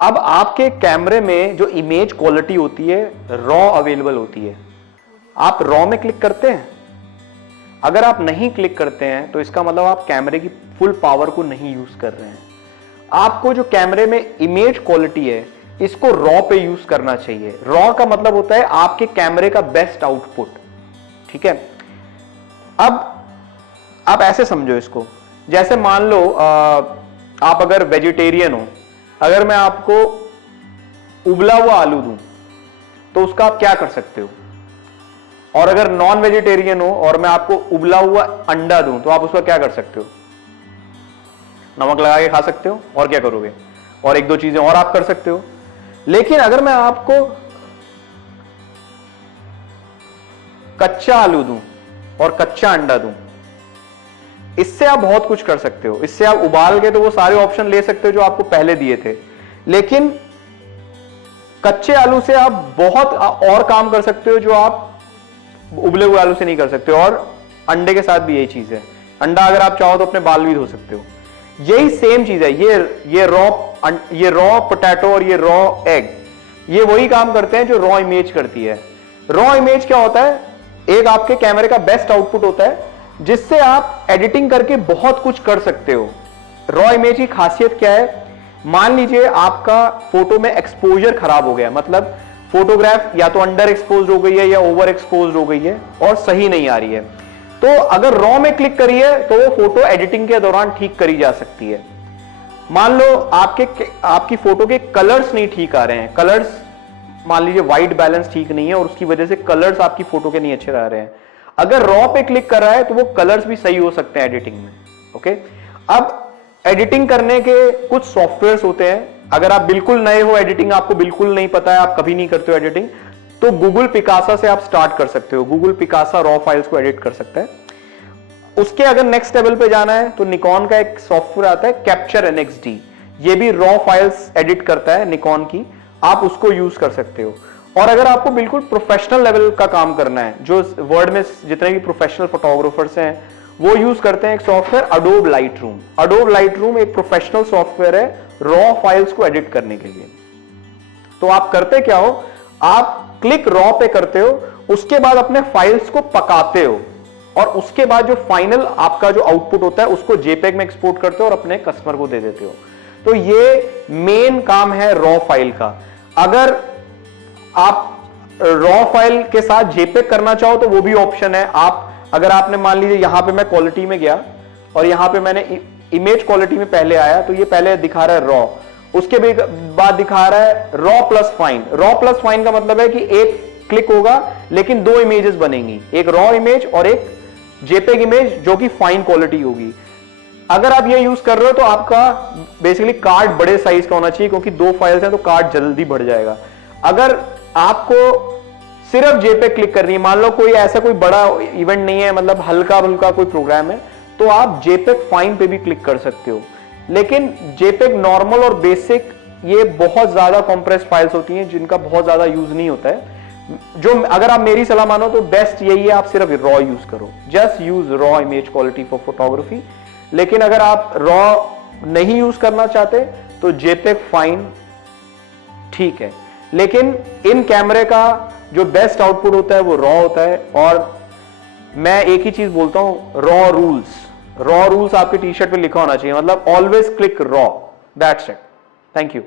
अब आपके कैमरे में जो इमेज क्वालिटी होती है रॉ अवेलेबल होती है, आप रॉ में क्लिक करते हैं? अगर आप नहीं क्लिक करते हैं तो इसका मतलब आप कैमरे की फुल पावर को नहीं यूज कर रहे हैं। आपको जो कैमरे में इमेज क्वालिटी है इसको रॉ पे यूज करना चाहिए। रॉ का मतलब होता है आपके कैमरे का बेस्ट आउटपुट, ठीक है। अब आप ऐसे समझो इसको, जैसे मान लो आप अगर वेजिटेरियन हो, अगर मैं आपको उबला हुआ आलू दूं तो उसका आप क्या कर सकते हो, और अगर नॉन वेजिटेरियन हो और मैं आपको उबला हुआ अंडा दूं तो आप उसका क्या कर सकते हो? नमक लगा के खा सकते हो, और क्या करोगे? और एक दो चीजें और आप कर सकते हो। लेकिन अगर मैं आपको कच्चा आलू दूं और कच्चा अंडा दूं, इससे आप बहुत कुछ कर सकते हो। इससे आप उबाल के तो वो सारे ऑप्शन ले सकते हो जो आपको पहले दिए थे, लेकिन कच्चे आलू से आप बहुत और काम कर सकते हो जो आप उबले हुए आलू से नहीं कर सकते। और अंडे के साथ भी यही चीज है। अंडा अगर आप चाहो तो अपने बाल भी धो सकते हो। यही सेम चीज है। ये रॉ पोटैटो और ये रॉ एग, ये वही काम करते हैं जो रॉ इमेज करती है। रॉ इमेज क्या होता है? एक आपके कैमरे का बेस्ट आउटपुट होता है जिससे आप एडिटिंग करके बहुत कुछ कर सकते हो। रॉ इमेज की खासियत क्या है? मान लीजिए आपका फोटो में एक्सपोजर खराब हो गया, मतलब फोटोग्राफ या तो अंडर एक्सपोज हो गई है या ओवर एक्सपोज हो गई है और सही नहीं आ रही है, तो अगर रॉ में क्लिक करिए तो वो फोटो एडिटिंग के दौरान ठीक करी जा सकती है। मान लो आपकी फोटो के कलर्स नहीं ठीक आ रहे हैं, कलर्स मान लीजिए व्हाइट बैलेंस ठीक नहीं है और उसकी वजह से कलर्स आपकी फोटो के नहीं अच्छे आ रहे हैं, अगर रॉ पे क्लिक कर रहा है तो वो कलर्स भी सही हो सकते हैं एडिटिंग में। ओके, अब एडिटिंग करने के कुछ सॉफ्टवेयर्स होते हैं। अगर आप बिल्कुल नए हो, एडिटिंग आपको बिल्कुल नहीं पता है, आप कभी नहीं करते हो एडिटिंग, तो गूगल पिकासा से आप स्टार्ट कर सकते हो। गूगल पिकासा रॉ फाइल्स को एडिट कर सकता है। उसके अगर नेक्स्ट लेवल पे जाना है तो निकॉन का एक सॉफ्टवेयर आता है कैप्चर NXD, ये भी रॉ फाइल्स एडिट करता है निकॉन की, आप उसको यूज कर सकते हो। और अगर आपको बिल्कुल प्रोफेशनल लेवल का काम करना है, जो वर्ल्ड में जितने भी प्रोफेशनल फोटोग्राफर्स हैं वो यूज करते हैं एक software Adobe Lightroom. Adobe Lightroom एक प्रोफेशनल सॉफ्टवेयर है रॉ फाइल्स को एडिट करने के लिए। तो आप करते क्या हो, आप क्लिक रॉ पे करते हो, उसके बाद अपने फाइल्स को पकाते हो और उसके बाद जो फाइनल आपका जो आउटपुट होता है उसको जेपेग में एक्सपोर्ट करते हो और अपने कस्टमर को दे देते हो। तो ये मेन काम है रॉ फाइल का। अगर आप रॉ फाइल के साथ जेपेग करना चाहो तो वो भी ऑप्शन है। आप अगर आपने मान लीजिए यहां पे मैं क्वालिटी में गया और यहां पे मैंने इमेज क्वालिटी में पहले आया तो ये पहले दिखा रहा है रॉ, उसके बाद दिखा रहा है raw plus fine. Raw plus fine का मतलब है कि एक क्लिक होगा लेकिन दो इमेजेस बनेंगी, एक रॉ इमेज और एक जेपेग इमेज जो कि फाइन क्वालिटी होगी। अगर आप ये यूज कर रहे हो तो आपका बेसिकली कार्ड बड़े साइज का होना चाहिए, क्योंकि दो फाइल्स हैं तो कार्ड जल्दी बढ़ जाएगा। अगर आपको सिर्फ जेपेग क्लिक करनी है, मान लो कोई ऐसा कोई बड़ा इवेंट नहीं है, मतलब हल्का हल्का कोई प्रोग्राम है, तो आप जेपेग फाइन पे भी क्लिक कर सकते हो। लेकिन जेपेग नॉर्मल और बेसिक ये बहुत ज्यादा कॉम्प्रेस फाइल्स होती हैं जिनका बहुत ज्यादा यूज नहीं होता है। जो अगर आप मेरी सलाह मानो तो बेस्ट यही है, आप सिर्फ रॉ यूज करो, just use raw image quality for photography. लेकिन अगर आप रॉ नहीं यूज करना चाहते तो जेपेग फाइन ठीक है, लेकिन इन कैमरे का जो बेस्ट आउटपुट होता है वो रॉ होता है। और मैं एक ही चीज बोलता हूं, रॉ रूल्स आपके टी शर्ट पे लिखा होना चाहिए, मतलब always click raw, that's it. Thank you.